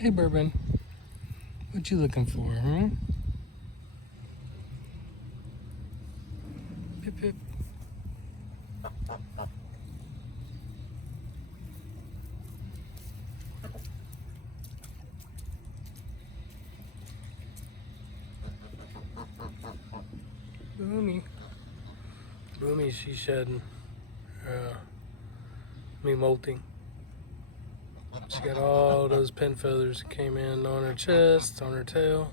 Hey, Bourbon. What you looking for, huh? Pip, pip. Boomy. Boomy, she's shedding. Molting. She got all those pin feathers that came in on her chest, on her tail.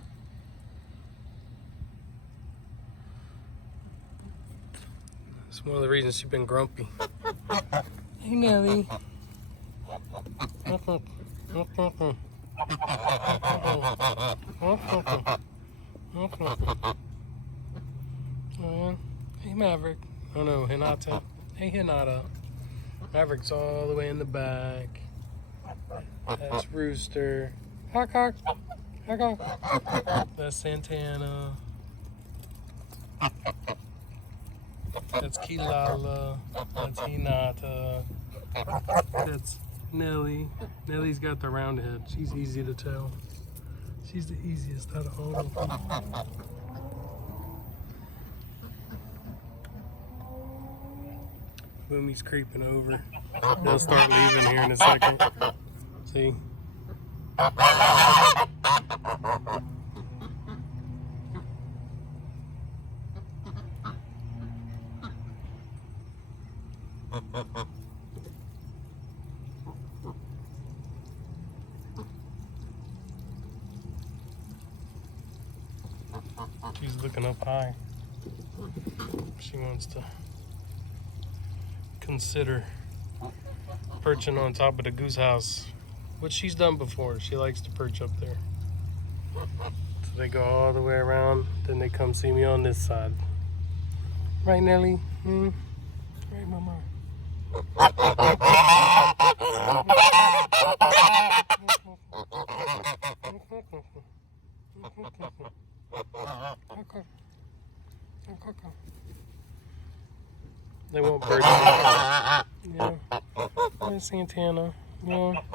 It's one of the reasons she's been grumpy. Hey, Nelly. Hey, Maverick. Oh no, Hinata. Hey, Hinata. Maverick's all the way in the back. That's Rooster. Honk, honk. Honk, honk. That's Santana. That's Kilala. That's Hinata. That's Nelly. Nelly's got the round head. She's easy to tell. She's the easiest out of all of them. Boomy's creeping over. They'll start leaving here in a second. See? She's looking up high. She wants to consider perching on top of the goose house, which she's done before. She likes to perch up there. So they go all the way around, then they come see me on this side. Right, Nelly? Right, Mama? They won't perch. Yeah. There's Santana. Yeah. I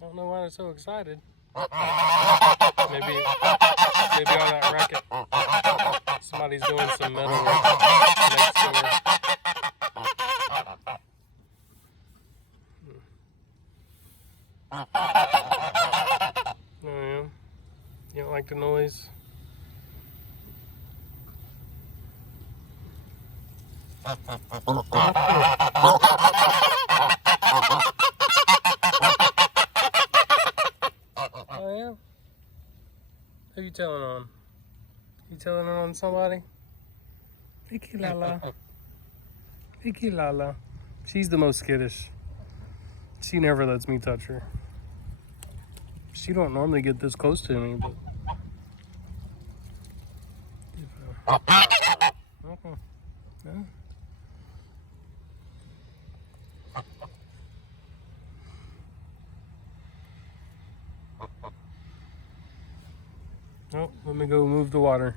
don't know why they're so excited. Maybe on that racket, somebody's doing some metal work next door. Oh yeah? You don't like the noise? Oh yeah? Who you telling on? You telling on somebody? Vicky Lala. Vicky Lala. She's the most skittish. She never lets me touch her. She don't normally get this close to me, but yeah. Oh, let me go move the water.